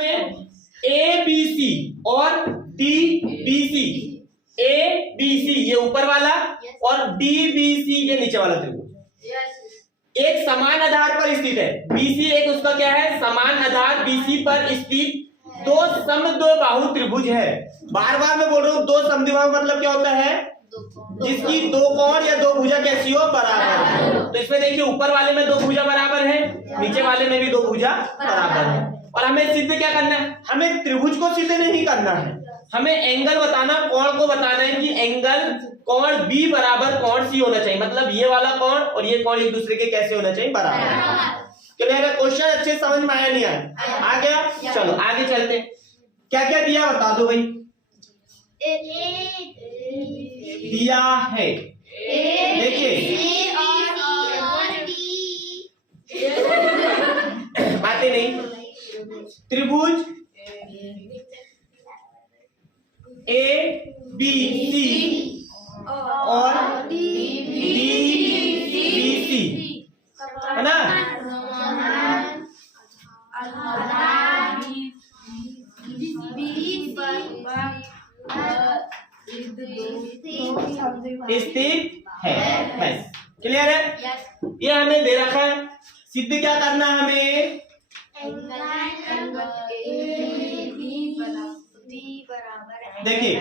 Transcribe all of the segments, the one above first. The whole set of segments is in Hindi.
ए बी सी और D B C, A B C ये ऊपर वाला और डी बी सी ये नीचे वाला त्रिभुज एक समान आधार पर स्थित है। बीसी एक उसका क्या है, समान आधार बीसी पर स्थित दो समद्विबाहु त्रिभुज है। बार बार मैं बोल रहा हूँ, दो समद्विबाहु मतलब क्या होता है, जिसकी दो कोण या दो भुजा कैसी हो, बराबर है। तो इसमें देखिए ऊपर वाले में दो भुजा बराबर है, नीचे वाले में भी दो भुजा बराबर है। और हमें सिद्ध क्या करना है, हमें त्रिभुज को सिद्ध नहीं करना है, हमें एंगल बताना, कोण को बताना है कि एंगल कोण बी बराबर कोण सी होना चाहिए। मतलब ये वाला कोण और ये कोण एक दूसरे के कैसे होना चाहिए, बराबर। क्लियर है? क्वेश्चन अच्छे समझ में आया नहीं आया? आ गया? चलो आगे चलते। क्या क्या दिया बता दो भाई। दिया है, देखिए बातें नहीं। त्रिभुज ए बी सी और डी बी सी है ना, स्थित है। बस क्लियर है? ये हमें दे रखा है। सिद्ध क्या करना है हमें, देखिए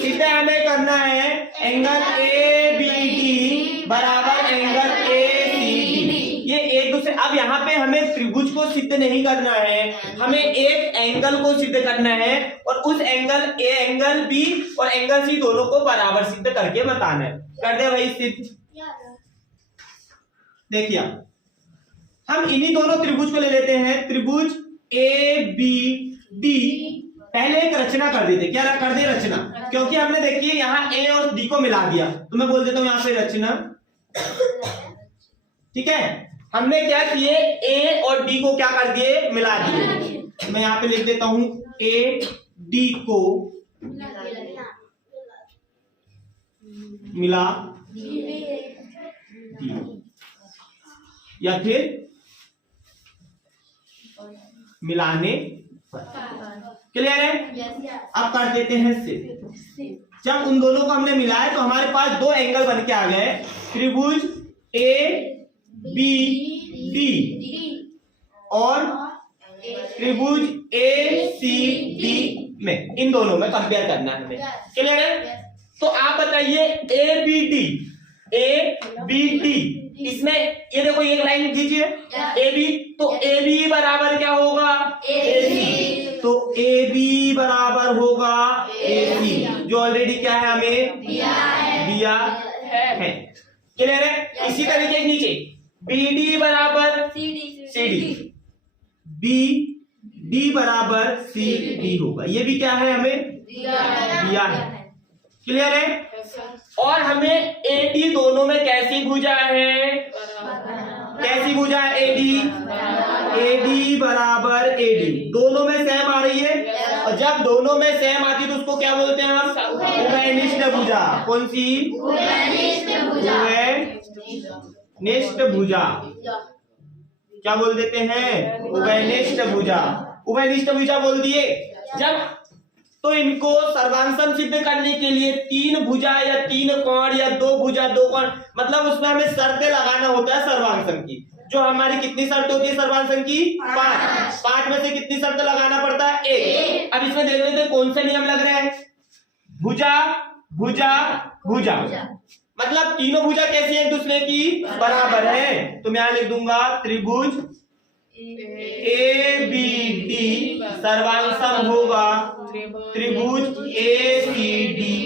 सिद्ध हमें करना है एंगल ए बी डी बराबर एंगल ए सी डी। ये एक दूसरे, अब यहाँ पे हमें त्रिभुज को सिद्ध नहीं करना है, हमें एक एंगल को सिद्ध करना है और उस एंगल ए, एंगल बी और एंगल सी दोनों को बराबर सिद्ध करके बताना है। कर दे भाई सिद्ध। देखिए हम इन्हीं दोनों त्रिभुज को ले लेते हैं, त्रिभुज ए बी डी। पहले एक रचना कर देते, क्या कर दे रचना, क्योंकि हमने देखिए यहाँ ए और डी को मिला दिया, तो मैं बोल देता हूं यहाँ पे रचना। ठीक है, हमने क्या किए, ए और डी को क्या कर दिए, मिला दिए। मैं यहाँ पे लिख देता हूं ए डी को मिला दिया, या फिर मिलाने। क्लियर है? अब कर देते हैं सिद्ध। जब उन दोनों को हमने मिलाया तो हमारे पास दो एंगल बन के आ गए, त्रिभुज ए बी डी और त्रिभुज ए सी डी में, इन दोनों में कंपेयर करना है हमें। क्लियर है? तो आप बताइए ए बी डी, इसमें ये देखो एक लाइन खींचिए ए बी, तो ए बी बराबर क्या होगा, ए सी। तो ए बी बराबर होगा ए सी, जो ऑलरेडी क्या है हमें दिया है। क्लियर है? इसी तरीके से नीचे बी डी बराबर सी डी, बी डी बराबर सी डी होगा, ये भी क्या है हमें दिया है। क्लियर है? और हमें ए डी दोनों में कैसी भुजा है, कैसी भुजा है ए डी बराबर ए डी, दोनों में सेम आ रही है। और जब दोनों में सेम आती तो उसको क्या बोलते हैं हम, उभयनिष्ठ भुजा। कौन सी, उभयनिष्ठ भुजा। क्या बोल देते हैं, उभयनिष्ठ भुजा। उभयनिष्ठ भुजा बोल दिए। जब तो इनको सर्वांशम सिद्ध करने के लिए तीन भुजा या तीन कोण या दो भुजा दो कोण, मतलब उसमें हमें शर्तें लगाना होता है सर्वांशम की। जो हमारी कितनी शर्तें होती है सर्वांशम की, 5। 5 में से कितनी शर्त लगाना पड़ता है, 1। अब इसमें देख लेते हैं कौन से नियम लग रहे हैं, भुजा भुजा भुजा, मतलब तीनों भुजा कैसी है, एक दूसरे की बराबर है। तो मैं यहां लिख दूंगा त्रिभुज ए बी डी सर्वांशम होगा त्रिभुज ए सी डी,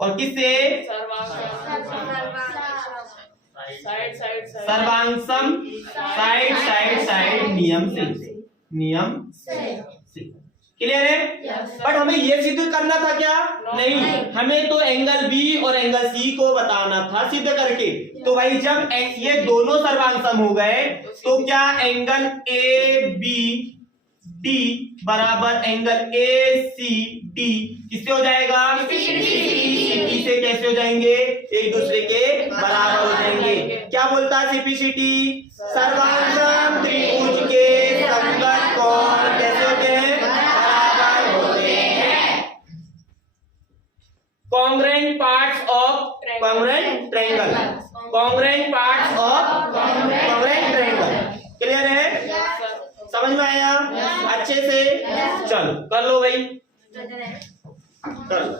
और किससे, सर्वांशम साइड नियम से। क्लियर है? बट हमें ये सिद्ध करना था क्या, नहीं, हमें तो एंगल बी और एंगल सी को बताना था सिद्ध करके। तो भाई जब ये दोनों सर्वांशम हो गए तो क्या एंगल ए बी डी बराबर एंगल ए सी डी किससे हो जाएगा, सीपी से। कैसे हो जाएंगे, एक दूसरे के बराबर हो जाएंगे। क्या बोलता है सीपीसीटी, सर्वांशम त्रिभुज के संगत कोण कैसे होते हैं, congruent parts of congruent triangle, congruent parts of congruent triangle. Clear है? समझ में आया अच्छे से? चलो कर लो भाई, कर लो।